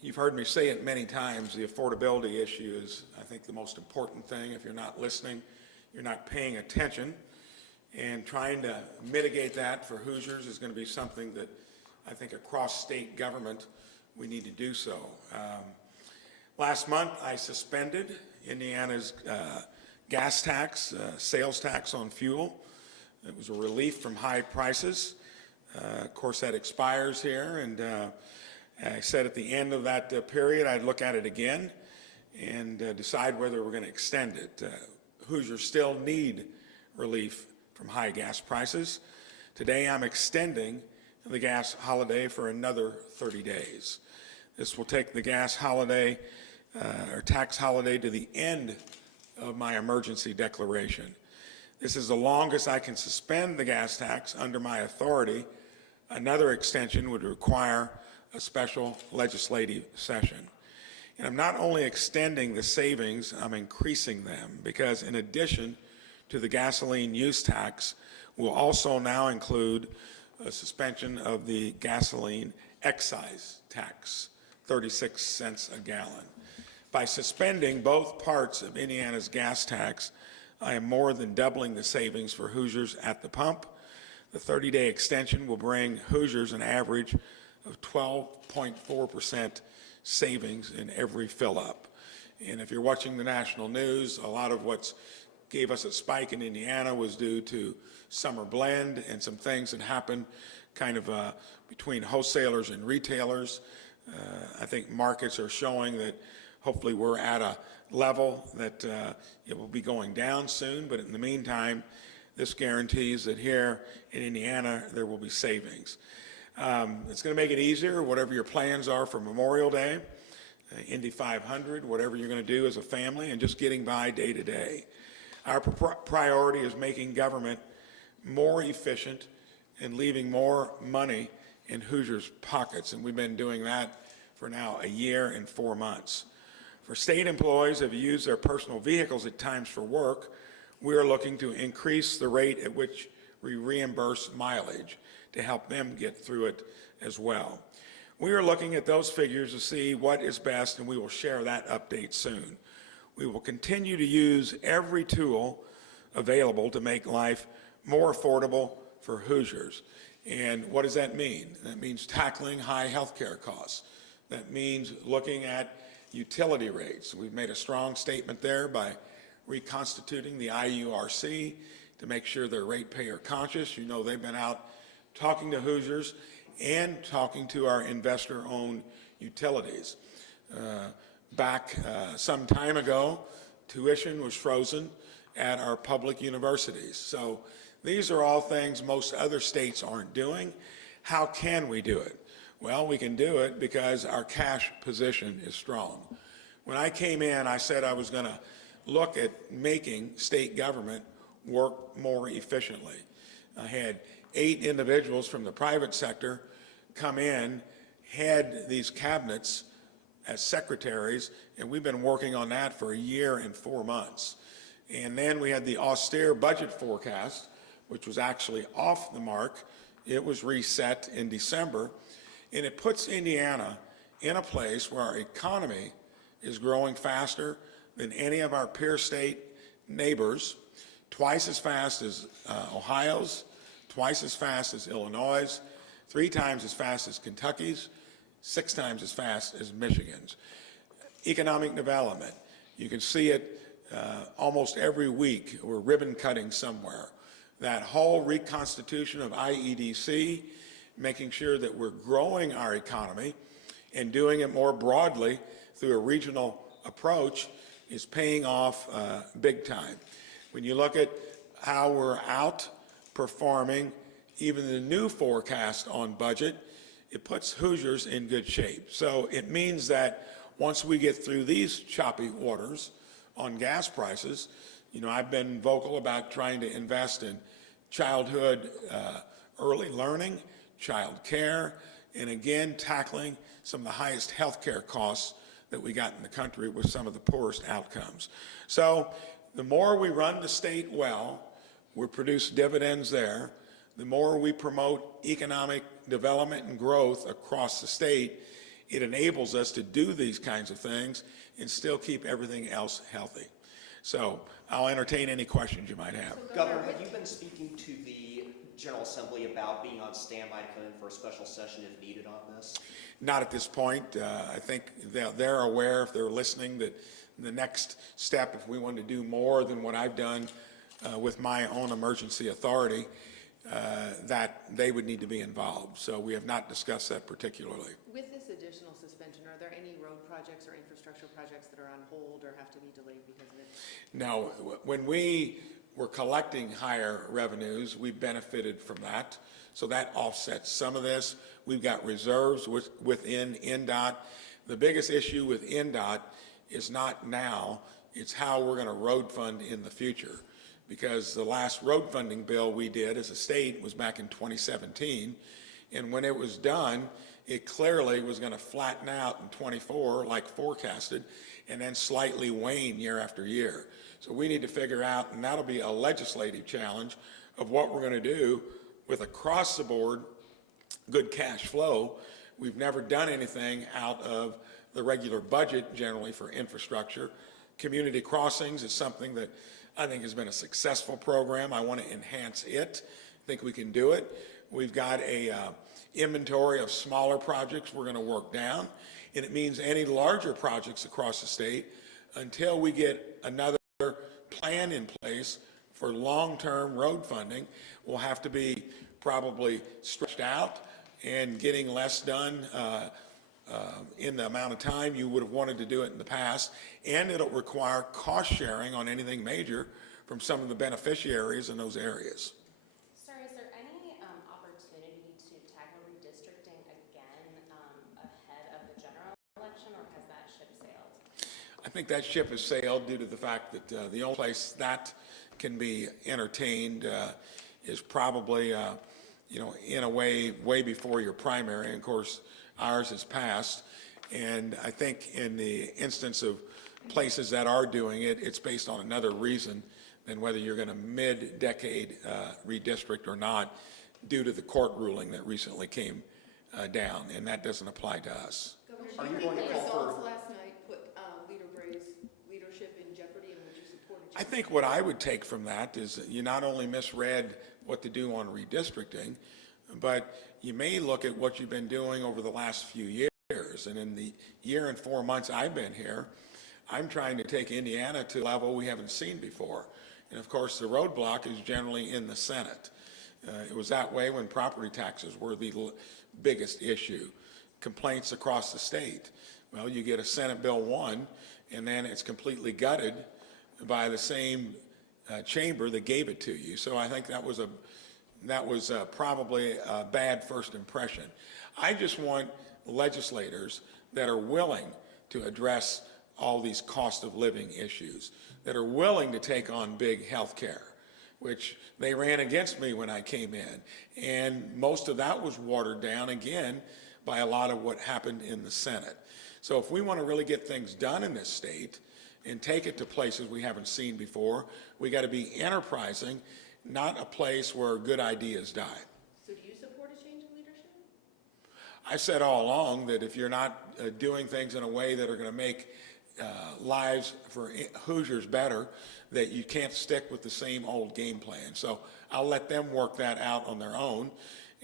You've heard me say it many times, the affordability issue is, I think, the most important thing. If you're not listening, you're not paying attention, and trying to mitigate that for Hoosiers is going to be something that I think across state government we need to do so. Last month, I suspended Indiana's gas tax, sales tax on fuel. It was a relief from high prices. Of course, that expires here, and I said at the end of that period I'd look at it again and decide whether we're going to extend it. Hoosiers still need relief from high gas prices. Today I'm extending the gas holiday for another 30 days. This will take the gas holiday or tax holiday to the end of my emergency declaration. This is the longest I can suspend the gas tax under my authority. Another extension would require a special legislative session. And I'm not only extending the savings, I'm increasing them, because in addition to the gasoline use tax, we'll also now include a suspension of the gasoline excise tax, 36 cents a gallon. By suspending both parts of Indiana's gas tax, I am more than doubling the savings for Hoosiers at the pump. The 30-day extension will bring Hoosiers an average of 12.4% savings in every fill-up. And if you're watching the national news, a lot of what's gave us a spike in Indiana was due to summer blend and some things that happened kind of between wholesalers and retailers. I think markets are showing that hopefully we're at a level that it will be going down soon, but in the meantime, this guarantees that here in Indiana there will be savings. It's going to make it easier, whatever your plans are for Memorial Day, Indy 500, whatever you're going to do as a family, and just getting by day to day. Our priority is making government more efficient and leaving more money in Hoosiers' pockets, and we've been doing that for now a year and 4 months. For state employees who have used their personal vehicles at times for work, we are looking to increase the rate at which we reimburse mileage to help them get through it as well. We are looking at those figures to see what is best, and we will share that update soon. We will continue to use every tool available to make life more affordable for Hoosiers. And what does that mean? That means tackling high health care costs. That means looking at utility rates. We've made a strong statement there by reconstituting the IURC to make sure they're ratepayer conscious. You know, they've been out talking to Hoosiers and talking to our investor-owned utilities. Back some time ago, tuition was frozen at our public universities. So these are all things most other states aren't doing. How can we do it? Well, we can do it because our cash position is strong. When I came in, I said I was going to look at making state government work more efficiently. I had 8 individuals from the private sector come in, had these cabinets as secretaries, and we've been working on that for a year and 4 months. And then we had the austere budget forecast, which was actually off the mark. It was reset in December, and it puts Indiana in a place where our economy is growing faster than any of our peer state neighbors, twice as fast as Ohio's, twice as fast as Illinois', 3 times as fast as Kentucky's, 6 times as fast as Michigan's. Economic development, you can see it almost every week. We're ribbon cutting somewhere. That whole reconstitution of IEDC, making sure that we're growing our economy and doing it more broadly through a regional approach, is paying off big time. When you look at how we're outperforming even the new forecast on budget, it puts Hoosiers in good shape. So it means that once we get through these choppy waters on gas prices, you know, I've been vocal about trying to invest in childhood early learning, child care, and again, tackling some of the highest health care costs that we got in the country with some of the poorest outcomes. So the more we run the state well, we produce dividends there. The more we promote economic development and growth across the state, it enables us to do these kinds of things and still keep everything else healthy. So I'll entertain any questions you might have. Governor, have you been speaking to the General Assembly about being on standby to come in for a special session if needed on this? Not at this point. I think they're aware, if they're listening, that the next step, if we want to do more than what I've done with my own emergency authority, that they would need to be involved. So we have not discussed that particularly. With this additional suspension, are there any road projects or infrastructure projects that are on hold or have to be delayed because of it? No, when we were collecting higher revenues, we benefited from that. So that offsets some of this. We've got reserves within NDOT. The biggest issue with NDOT is not now, it's how we're going to road fund in the future. Because the last road funding bill we did as a state was back in 2017. And when it was done, it clearly was going to flatten out in 24 like forecasted and then slightly wane year after year. So we need to figure out, and that'll be a legislative challenge of what we're going to do with across the board good cash flow. We've never done anything out of the regular budget generally for infrastructure. Community crossings is something that I think has been a successful program. I want to enhance it. I think we can do it. We've got a inventory of smaller projects we're going to work down, and it means any larger projects across the state, until we get another plan in place for long-term road funding, will have to be probably stretched out and getting less done in the amount of time you would have wanted to do it in the past, and it'll require cost sharing on anything major from some of the beneficiaries in those areas. Sir, is there any opportunity to tackle redistricting again ahead of the general election, or has that ship sailed? I think that ship has sailed due to the fact that the only place that can be entertained is probably, in a way before your primary. And of course, ours has passed, and I think in the instance of places that are doing it, it's based on another reason than whether you're going to mid-decade redistrict or not, due to the court ruling that recently came down, and that doesn't apply to us. Governor, Are do you you think going the to call results for- last night put Leader Bray's leadership in jeopardy, and would you support a change? I think what I would take from that is that you not only misread what to do on redistricting, but you may look at what you've been doing over the last few years. And in the year and 4 months I've been here, I'm trying to take Indiana to a level we haven't seen before. And of course, the roadblock is generally in the Senate. It was that way when property taxes were the biggest issue. Complaints across the state. Well, you get a Senate Bill 1, and then it's completely gutted by the same chamber that gave it to you. So I think that was probably a bad first impression. I just want legislators that are willing to address all these cost of living issues, that are willing to take on big health care, which they ran against me when I came in. And most of that was watered down again by a lot of what happened in the Senate. So if we want to really get things done in this state and take it to places we haven't seen before, we got to be enterprising, not a place where good ideas die. So do you support a change in leadership? I've said all along that if you're not doing things in a way that are going to make lives for Hoosiers better, that you can't stick with the same old game plan. So I'll let them work that out on their own.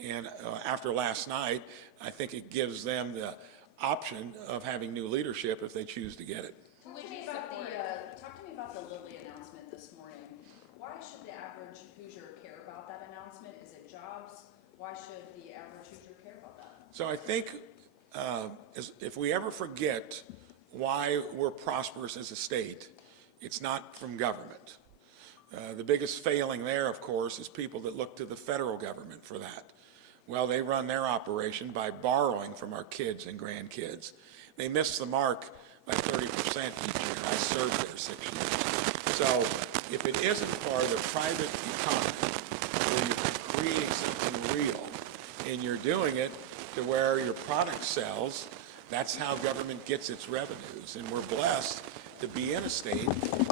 And after last night, I think it gives them the option of having new leadership if they choose to get it. Talk to me about the Lilly announcement this morning. Why should the average Hoosier care about that announcement? Is it jobs? Why should the average Hoosier care about that? So I think if we ever forget why we're prosperous as a state, it's not from government. The biggest failing there, of course, is people that look to the federal government for that. Well, they run their operation by borrowing from our kids and grandkids. They miss the mark by 30% each year. I served there 6 years. So if it isn't for the private economy, where you're creating something real, and you're doing it to where your product sells, that's how government gets its revenues. And we're blessed to be in a state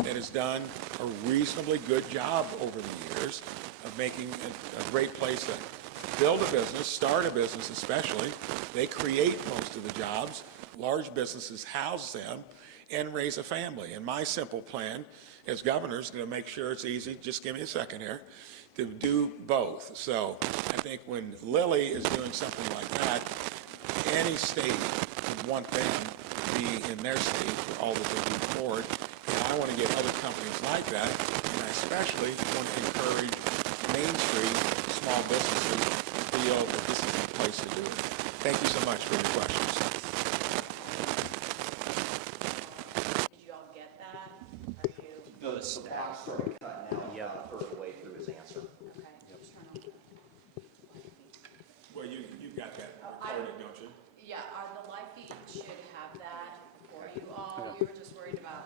that has done a reasonably good job over the years of making a great place to build a business, start a business especially. They create most of the jobs. Large businesses house them and raise a family. And my simple plan as governor is going to make sure it's easy, just give me a second here, to do both. So I think when Lilly is doing something like that, any state would want them to be in their state for all that they do forward. And I want to get other companies like that, and I especially want to encourage Main Street small businesses to feel that this is the place to do it. Thank you so much for your questions. Did you all get that? Are you? The clock started cutting out about a third of the way through his answer. Okay, just turn on the. Well, you've got that I- recorded, don't you? Yeah, the live feed should have that for you all. You were just worried about